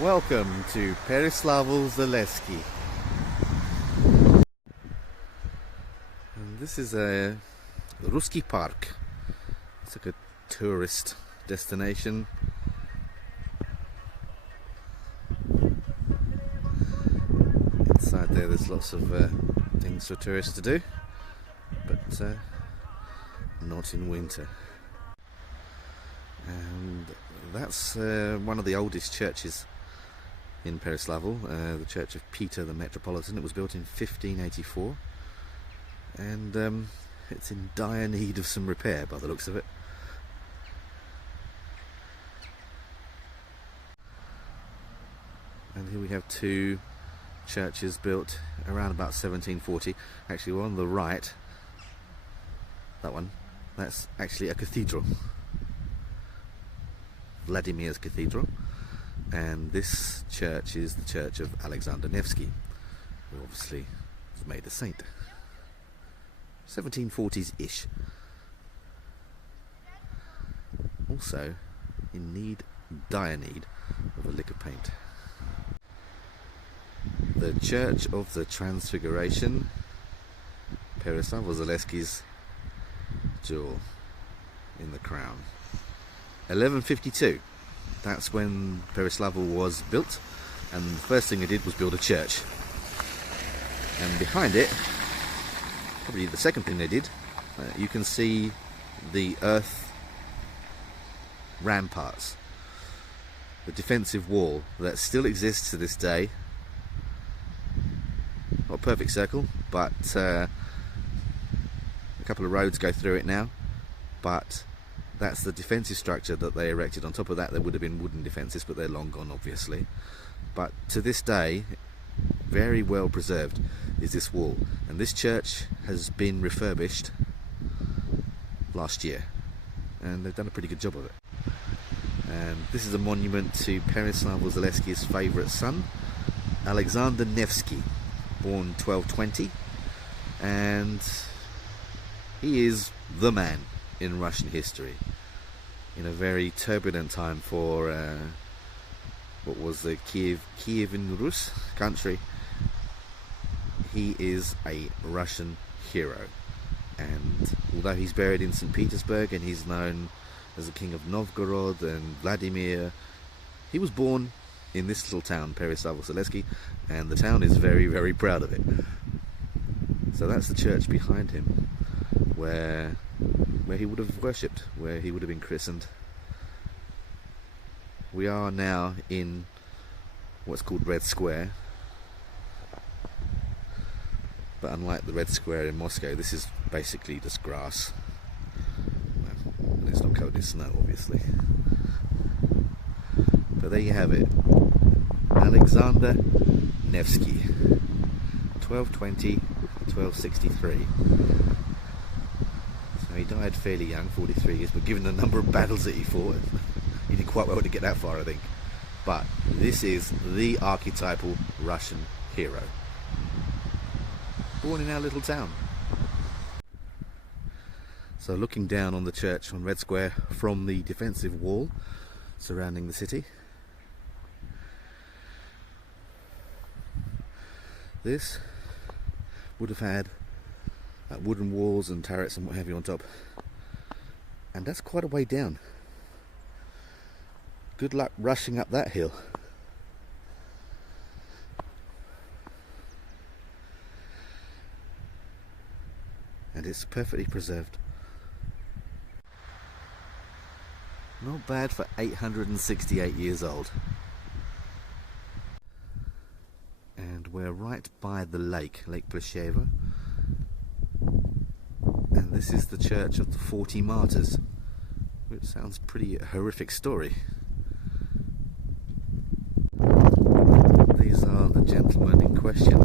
Welcome to Pereslavl-Zalessky. And this is a Ruski Park. It's like a tourist destination. Inside there's lots of things for tourists to do, but not in winter. And that's one of the oldest churches in Pereslavl, the Church of Peter the Metropolitan. It was built in 1584, and it's in dire need of some repair by the looks of it. And here we have two churches built around about 1740. Actually, on the right, that one, that's actually a cathedral, Vladimir's Cathedral. And this church is the church of Alexander Nevsky, who obviously was made a saint. 1740s-ish. Also in dire need of a lick of paint. The Church of the Transfiguration, Pereslavl-Zalessky's jewel in the crown. 1152. That's when Pereslavl was built, and the first thing they did was build a church. And behind it, probably the second thing they did, you can see the earth ramparts, the defensive wall that still exists to this day. Not a perfect circle, but a couple of roads go through it now, but that's the defensive structure that they erected. On top of that, there would have been wooden defences, but they're long gone, obviously. But to this day, very well preserved is this wall. And this church has been refurbished last year, and they've done a pretty good job of it. And this is a monument to Pereslavl-Zalessky's favourite son, Alexander Nevsky, born 1220, and he is the man in Russian history, in a very turbulent time for what was the Kievan Rus country. He is a Russian hero, and although he's buried in St. Petersburg and he's known as the King of Novgorod and Vladimir, he was born in this little town, Pereslavl-Zalessky, and the town is very, very proud of it. So that's the church behind him, where he would have worshipped, where he would have been christened. We are now in what's called Red Square, but unlike the Red Square in Moscow, this is basically just grass. Well, and it's not covered in snow, obviously. But there you have it, Alexander Nevsky, 1220 1263. He died fairly young, 43 years, but given the number of battles that he fought, he did quite well to get that far, I think. But this is the archetypal Russian hero, born in our little town. So looking down on the church on Red Square from the defensive wall surrounding the city, this would have had wooden walls and turrets and what have you on top, and that's quite a way down. Good luck rushing up that hill. And it's perfectly preserved. Not bad for 868 years old. And we're right by the lake, Lake Plesheva. And this is the Church of the 40 Martyrs, which sounds pretty horrific story. These are the gentlemen in question.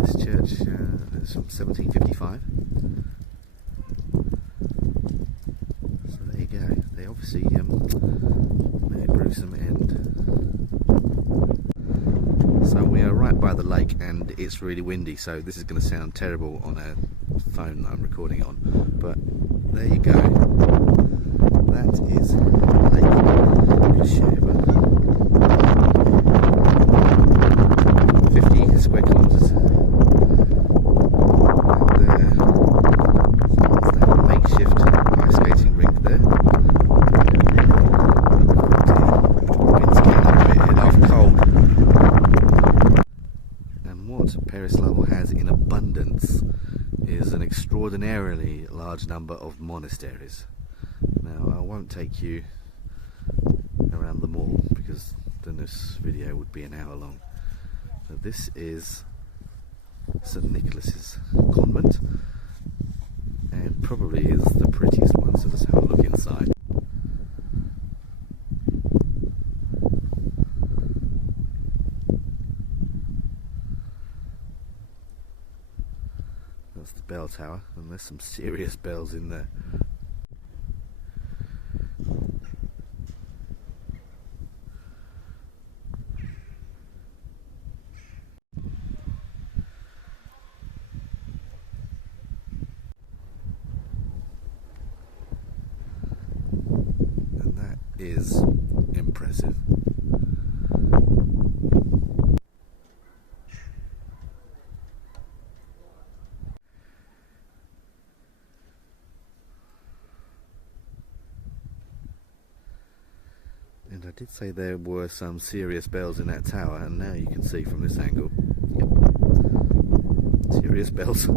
This church is from 1755. So there you go. They obviously made a gruesome end. So we are right by the lake, and it's really windy, so this is going to sound terrible on a phone that I'm recording on, but there you go. That is Lake Plesheva. extraordinarily large number of monasteries. Now I won't take you around them all because then this video would be an hour long. So this is St. Nicholas's convent, and probably is the prettiest one, so let's have a look inside. That's the bell tower, and there's some serious bells in there. And that is impressive. And I did say there were some serious bells in that tower, and now you can see from this angle, yep, serious bells.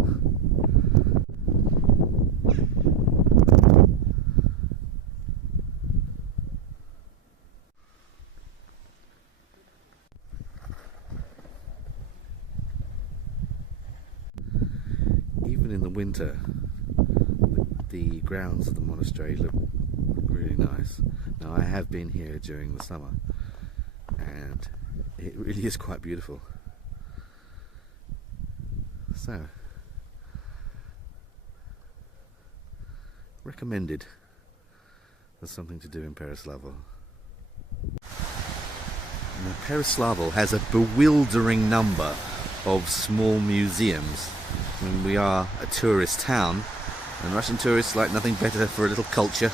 Even in the winter, the grounds of the monastery look really nice. Now I have been here during the summer and it really is quite beautiful. So, recommended. There's something to do in Pereslavl. Now, Pereslavl has a bewildering number of small museums. I mean, we are a tourist town, and Russian tourists like nothing better for a little culture.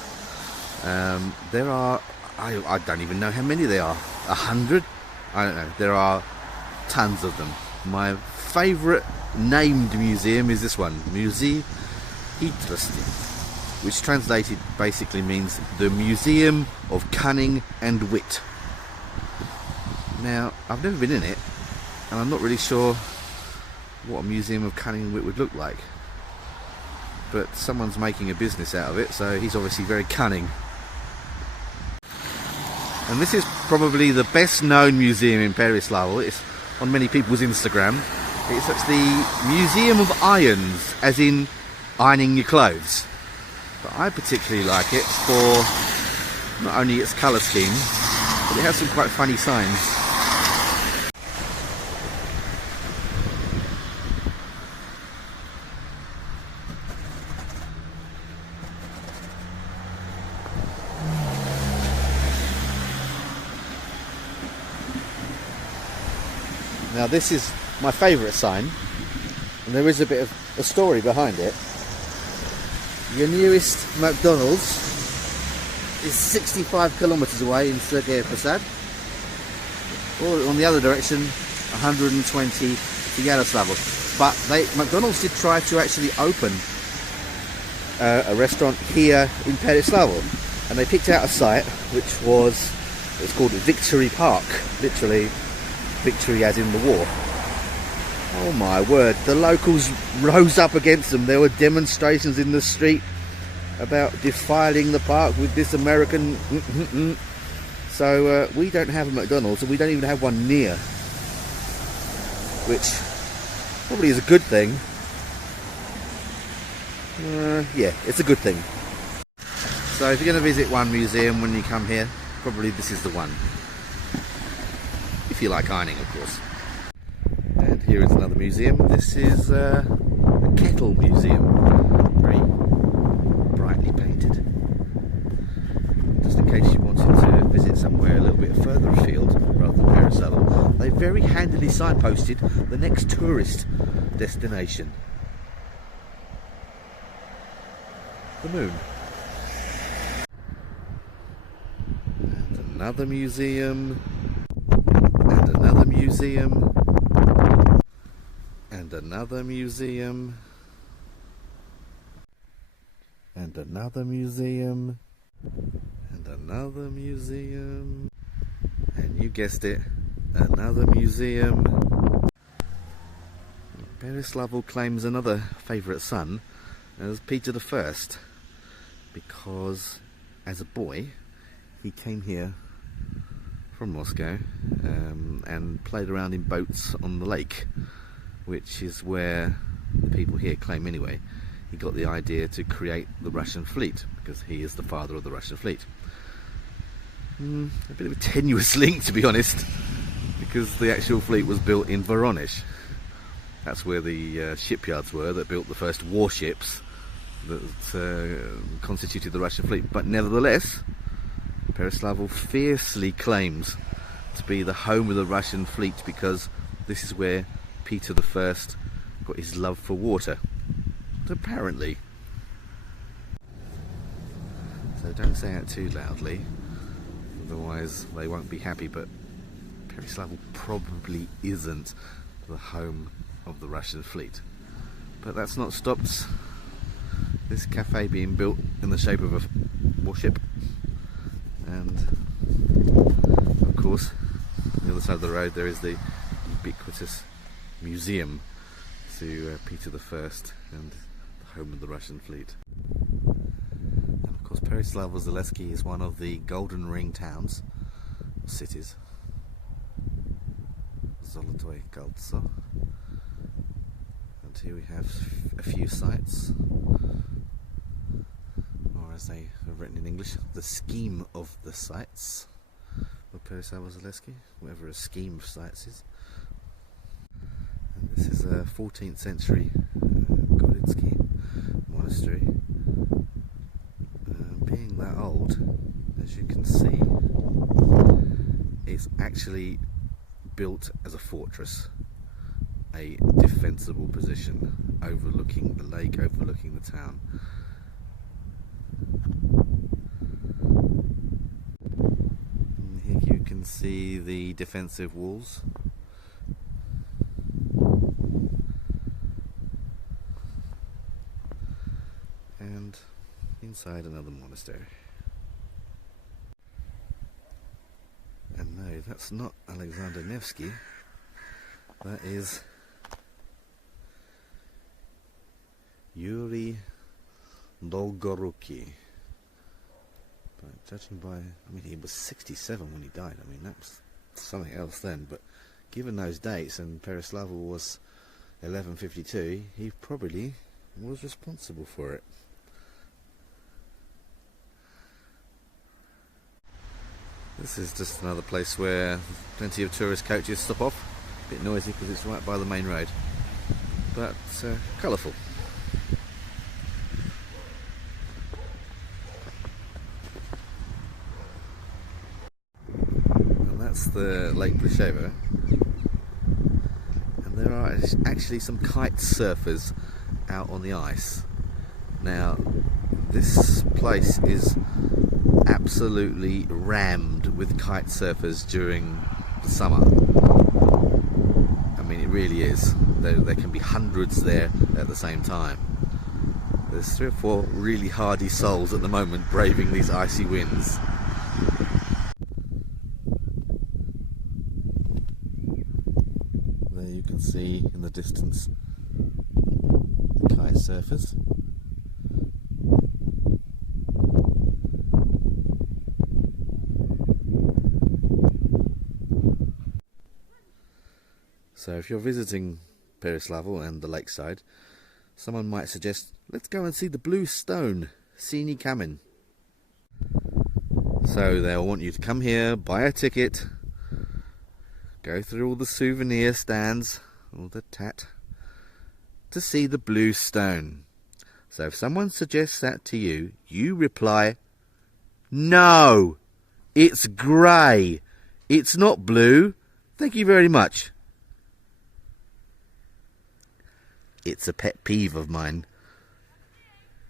There are, I don't even know how many there are, 100? I don't know, there are tons of them. My favourite named museum is this one, Musée Hitrosty, which translated basically means the Museum of Cunning and Wit. Now, I've never been in it, and I'm not really sure what a museum of cunning and wit would look like. But someone's making a business out of it, so he's obviously very cunning. And this is probably the best known museum in Pereslavl. It's on many people's Instagram. It's the Museum of Irons, as in ironing your clothes. But I particularly like it for not only its colour scheme, but it has some quite funny signs. Now this is my favourite sign, and there is a bit of a story behind it. Your nearest McDonald's is 65 kilometres away in Sergei Posad, or on the other direction 120 to Yaroslavl. But McDonald's did try to actually open a restaurant here in Pereslavl, and they picked out a site which was, it's called Victory Park, literally victory as in the war. Oh my word, the locals rose up against them. There were demonstrations in the street about defiling the park with this American So we don't have a McDonald's, and we don't even have one near, which probably is a good thing. Yeah, it's a good thing. So if you're going to visit one museum when you come here, probably this is the one. If you like ironing, of course. And here is another museum. This is a kettle museum. Very brightly painted. Just in case you wanted to visit somewhere a little bit further afield rather than Pereslavl, they very handily signposted the next tourist destination. The moon. And another museum. And another museum. And another museum. And another museum. And another museum. And you guessed it, another museum. Pereslavl claims another favourite son, as Peter the First, because as a boy he came here from Moscow and played around in boats on the lake, which is where the people here claim anyway he got the idea to create the Russian fleet, because he is the father of the Russian fleet. A bit of a tenuous link, to be honest, because the actual fleet was built in Voronezh. That's where the shipyards were that built the first warships that constituted the Russian fleet. But nevertheless, Pereslavl fiercely claims to be the home of the Russian fleet, because this is where Peter the First got his love for water, apparently. So don't say it too loudly, otherwise they won't be happy. But Pereslavl probably isn't the home of the Russian fleet. But that's not stopped this cafe being built in the shape of a warship. And of course, on the other side of the road there is the ubiquitous museum to Peter the First and the home of the Russian fleet. And of course, Pereslavl-Zalessky is one of the Golden Ring towns, cities. Zolotoy Koltso. And here we have a few sites, or as they are written in English, the scheme of the sites of Pereslavl-Zalessky, whatever a scheme of sites is. And this is a 14th century Goritsky monastery. Being that old, as you can see, it's actually built as a fortress, a defensible position overlooking the lake, overlooking the town. And here you can see the defensive walls. And inside another monastery. And no, that's not Alexander Nevsky, that is Yuri Dolgoruki. But judging by, I mean, he was 67 when he died. I mean, that was something else then, but given those dates, and Pereslavl was 1152, he probably was responsible for it. This is just another place where plenty of tourist coaches stop off. A bit noisy because it's right by the main road, but colourful. And that's the Lake Plesheva. And there are actually some kite surfers out on the ice. Now, this place is absolutely rammed with kite surfers during the summer. I mean, it really is. There can be hundreds there at the same time. There's 3 or 4 really hardy souls at the moment braving these icy winds. There you can see in the distance the kite surfers. So if you're visiting Pereslavl and the lakeside, someone might suggest, let's go and see the Blue Stone, Sini Kamen. So they'll want you to come here, buy a ticket, go through all the souvenir stands, all the tat, to see the Blue Stone. So if someone suggests that to you, you reply, no, it's grey, it's not blue, thank you very much. It's a pet peeve of mine.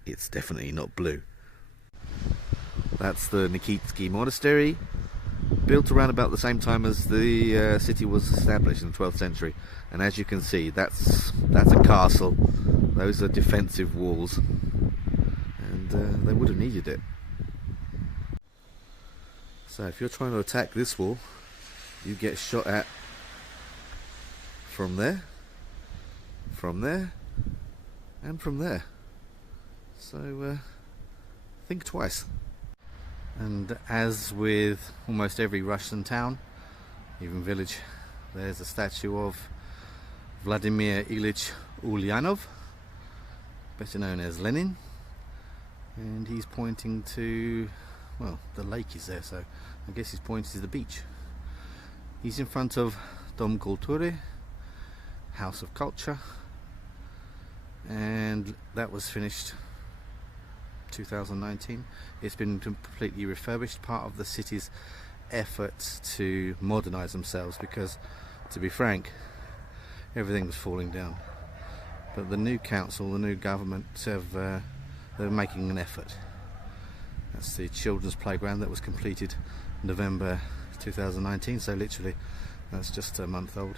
It's definitely not blue. That's the Nikitsky Monastery, built around about the same time as the city was established in the 12th century. And as you can see, that's a castle. Those are defensive walls, and they would have needed it. So if you're trying to attack this wall, you get shot at from there, and from there. So think twice. And as with almost every Russian town, even village, there's a statue of Vladimir Ilyich Ulyanov, better known as Lenin, and he's pointing to, well, the lake is there, so I guess he's pointing to the beach. He's in front of Dom Kultury, House of Culture, and that was finished 2019. It's been completely refurbished, part of the city's efforts to modernise themselves, because, to be frank, everything was falling down. But the new council, the new government, they're making an effort. That's the children's playground that was completed November 2019, so literally that's just a month old.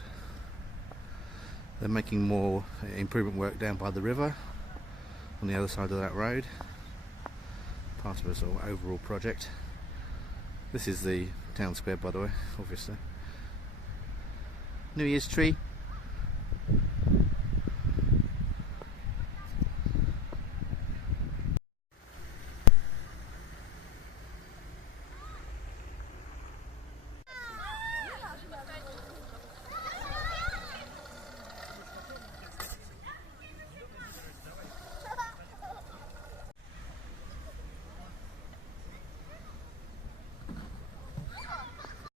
They're making more improvement work down by the river on the other side of that road, part of a sort of overall project. This is the town square, by the way, obviously. New Year's tree,